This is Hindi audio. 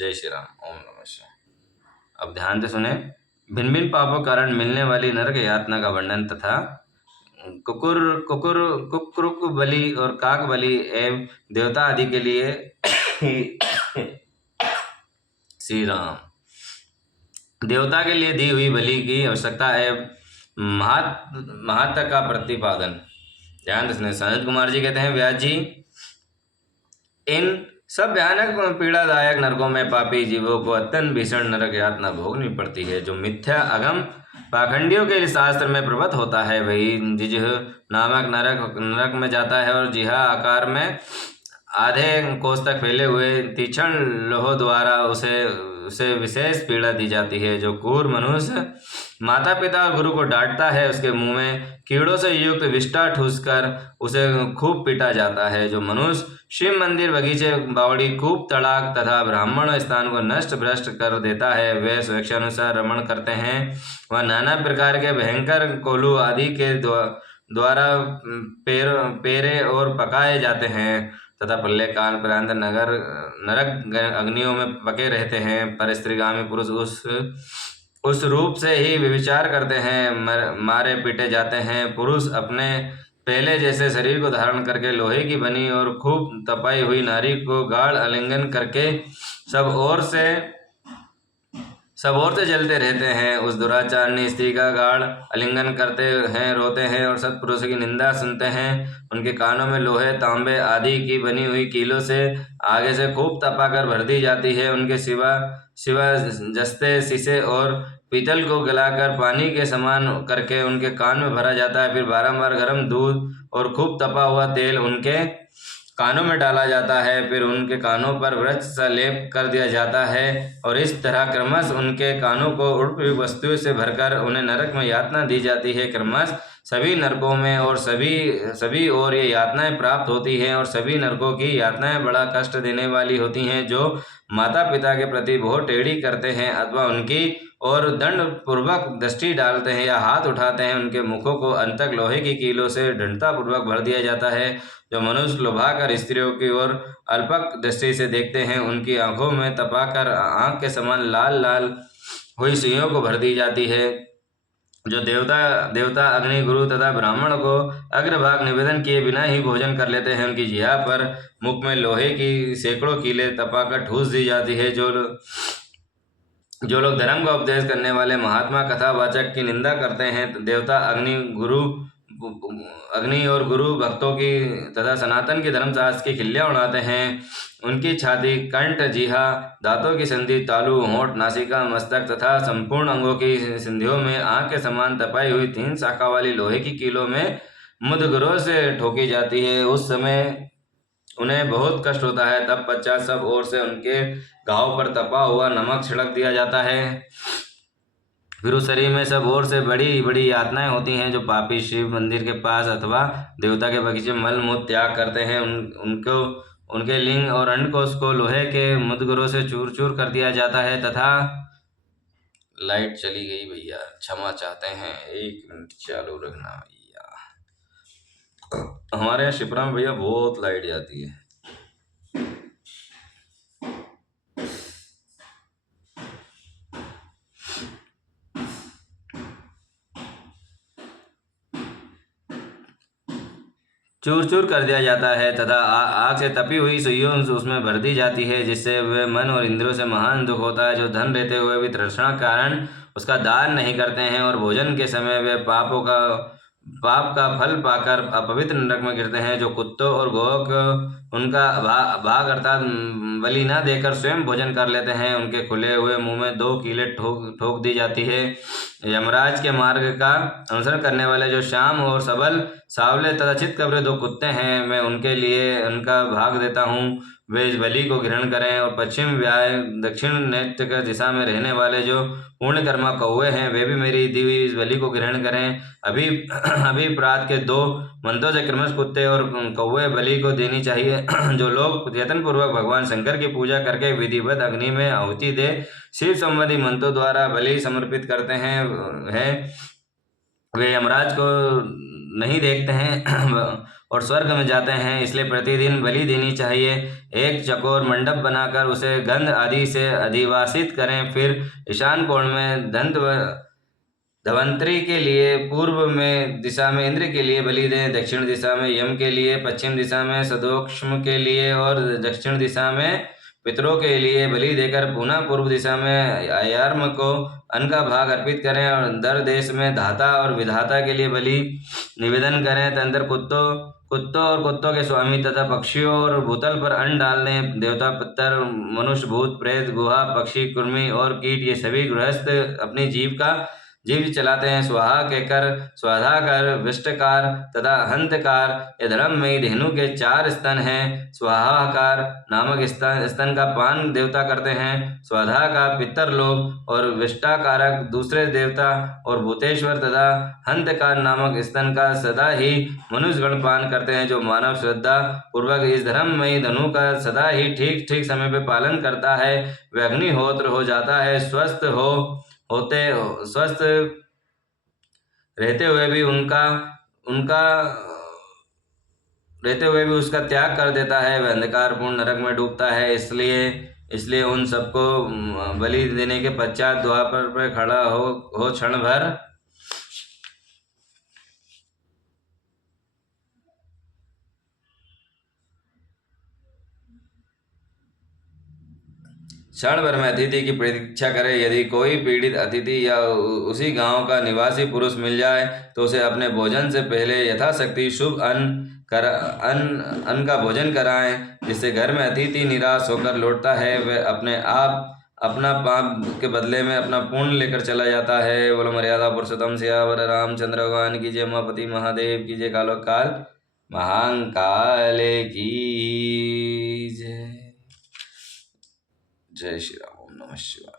जय श्री राम। ओम नमः शिवाय। अब ध्यान से सुने। भिन्न भिन्न पापों के कारण मिलने वाली नरक यातना का वर्णन तथा कुकुर कुकुर कुक्रुक बलि और काक बलि एवं देवता आदि के लिए श्री राम। देवता के लिए दी हुई बलि की आवश्यकता एवं महत्व का प्रतिपादन। ध्यान से सुने। सनत कुमार जी कहते हैं, व्यास जी, इन सब भयानक पीड़ादायक नरकों में पापी जीवों को अत्यंत भीषण नरक यातना भोगनी पड़ती है। जो मिथ्या अगम पाखंडियों के शास्त्र में प्रवत होता है वही जिजह नामक नरक में जाता है और जिहा आकार में आधे कोस तक फैले हुए तीक्ष्ण लोहो द्वारा उसे विशेष पीड़ा दी जाती है। जो क्रूर मनुष्य माता पिता और गुरु को डांटता है उसके मुंह में कीड़ों से युक्त विष्ठा ठूसकर उसे खूब पीटा जाता है। जो मनुष्य शिव मंदिर, बगीचे, बावड़ी, कूप, तड़ाक तथा ब्राह्मण स्थान को नष्ट भ्रष्ट कर देता है, वे स्वेच्छानुसार रमण करते हैं, वह नाना प्रकार के भयंकर कोलू आदि के द्वारा पेरे और पकाए जाते हैं तथा प्रलय काल पर्यंत नरक अग्नियों में पके रहते हैं। पर स्त्रीगामी पुरुष उस रूप से ही व्यभिचार करते हैं, मारे पीटे जाते हैं। पुरुष अपने पहले जैसे शरीर को धारण करके लोहे की बनी और खूब तपाई हुई नारी को गाढ़ आलिंगन करके सब ओर से जलते रहते हैं। उस दुराचारणी स्त्री का गाढ़ आलिंगन करते हैं, रोते हैं और सत्पुरुषों की निंदा सुनते हैं। उनके कानों में लोहे, तांबे आदि की बनी हुई कीलों से आगे से खूब तपाकर भर दी जाती है। उनके सिवा जस्ते, शीशे और पीतल को गलाकर पानी के समान करके उनके कान में भरा जाता है। फिर बारंबार गर्म दूध और खूब तपा हुआ तेल उनके कानों में डाला जाता है। फिर उनके कानों पर वृक्ष सा लेप कर दिया जाता है और इस तरह क्रमश उनके कानों को उड़पी वस्तुओं से भरकर उन्हें नरक में यातना दी जाती है। क्रमश सभी नरकों में और सभी और ये यातनाएं प्राप्त होती हैं और सभी नरकों की यातनाएं बड़ा कष्ट देने वाली होती हैं। जो माता पिता के प्रति बहुत टेढ़ी करते हैं अथवा उनकी और दंड पूर्वक दृष्टि डालते हैं या हाथ उठाते हैं, उनके मुखों को अंतक लोहे की कीलों से दृढ़ता पूर्वक भर दिया जाता है। जो मनुष्य लुभाकर स्त्रियों की ओर अल्पक दृष्टि से देखते हैं उनकी आंखों में तपाकर आंख के समान लाल लाल हुई सुइयों को भर दी जाती है। जो देवता अग्नि, गुरु तथा ब्राह्मण को अग्रभाग निवेदन किए बिना ही भोजन कर लेते हैं, उनकी जिह्वा पर मुख में लोहे की सैकड़ों कीलें तपाकर ठूस दी जाती है। जो लोग धर्म का उपदेश करने वाले महात्मा कथावाचक की निंदा करते हैं, देवता अग्नि और गुरु भक्तों की तथा सनातन की धर्मशास्त्र की खिल्लियां उड़ाते हैं, उनकी छाती, कंठ, जीहा, दांतों की संधि, तालू, होंठ, नासिका, मस्तक तथा संपूर्ण अंगों की संधियों में आंख के समान तपाई हुई 3 शाखा वाली लोहे की कीलों में मुदगरों से ठोकी जाती है। उस समय उन्हें बहुत कष्ट होता है। तब पश्चात सब ओर से उनके घाव पर तपा हुआ नमक छिड़क दिया जाता है। फिर उस शरीर में सब ओर से बड़ी बड़ी यातनाएं होती हैं। जो पापी शिव मंदिर के पास अथवा देवता के बगीचे में मल मूत्र त्याग करते हैं उनके लिंग और अंडकोश को लोहे के मुदगरों से चूर चूर कर दिया जाता है तथा लाइट चली गई भैया, क्षमा चाहते हैं, 1 मिनट चालू रखना भैया। हमारे यहाँ शिप्रा में भैया बहुत लाइट जाती है। चूर चूर कर दिया जाता है तथा आग से तपी हुई सुइयों उसमें भर दी जाती है, जिससे वे मन और इंद्रियों से महान दुख होता है। जो धन रहते हुए भी तृष्णा कारण उसका दान नहीं करते हैं और भोजन के समय वे पाप का फल पाकर अपवित्र नरक में गिरते हैं। जो कुत्तों और गौओं को उनका भाग अर्थात बलि न देकर स्वयं भोजन कर लेते हैं, उनके खुले हुए मुंह में 2 कीलें ठोक दी जाती है। यमराज के मार्ग का अनुसरण करने वाले जो श्याम और सबल, सावले तथा चित्कबरे 2 कुत्ते हैं, मैं उनके लिए उनका भाग देता हूँ, वे इस बलि को ग्रहण करें। और पश्चिम व्याय दक्षिण नैत्य दिशा में रहने वाले जो पूर्णकर्मा कौवे हैं, वे भी मेरी दी हुई इस बलि को ग्रहण करें। अभी प्रात के 2 मंत्रों से क्रमश कुत्ते और कौवे बलि को देनी चाहिए। जो लोग यत्न पूर्वक भगवान शंकर की पूजा करके विधिवत अग्नि में आहुति दे शिव संबंधी मंत्रों द्वारा बलि समर्पित करते हैं, वे यमराज को नहीं देखते हैं और स्वर्ग में जाते हैं, इसलिए प्रतिदिन बलि देनी चाहिए। एक चकोर मंडप बनाकर उसे गंध आदि से अधिवासित करें। फिर ईशान कोण में धन्वंतरि के लिए, पूर्व में दिशा में इंद्र के लिए बलि दें, दक्षिण दिशा में यम के लिए, पश्चिम दिशा में सदोक्षम के लिए और दक्षिण दिशा में पितरों के लिए बलि देकर पुनः पूर्व दिशा में अयार्म को अन्न का भाग अर्पित करें और दर देश में धाता और विधाता के लिए बलि निवेदन करें। तदनंतर कुत्तों और कुत्तों के स्वामी तथा पक्षियों और भूतल पर अन्न डाल दें। देवता, पितर, मनुष्य, भूत, प्रेत, गुहा, पक्षी, कृमि और कीट, ये सभी गृहस्थ अपनी जीव चलाते हैं। स्वाहा कहकर, स्वाधाकार, विष्टकार तथा हंतकार ये धर्ममयी धेनु के 4 स्तन हैं। स्वाहाकार नामक स्तन का पान देवता करते हैं। स्वाधा का पितर लोग और विष्टाकारक दूसरे देवता और भूतेश्वर तथा हंतकार नामक स्तन का सदा ही मनुष्यगण पान करते हैं। जो मानव श्रद्धा पूर्वक इस धर्ममयी धनु का सदा ही ठीक ठीक समय पे पालन करता है, वह अग्निहोत्र हो जाता है। स्वस्थ रहते हुए भी उसका त्याग कर देता है, वह अंधकारपूर्ण नरक में डूबता है। इसलिए उन सबको बलि देने के पश्चात द्वापर पर खड़ा हो क्षण भर में अतिथि की प्रतीक्षा करे। यदि कोई पीड़ित अतिथि या उसी गांव का निवासी पुरुष मिल जाए तो उसे अपने भोजन से पहले यथाशक्ति शुभ अन्न का भोजन कराएं, जिससे घर में अतिथि निराश होकर लौटता है, वह अपना पाप के बदले में अपना पुण्य लेकर चला जाता है। बोलो मर्यादा पुरुषोत्तम सियावर रामचंद्र भगवान की जय। उमापति महादेव की जय। कालोकाल महाकाले की जय। जय श्री राम। ओम नमः शिवाय।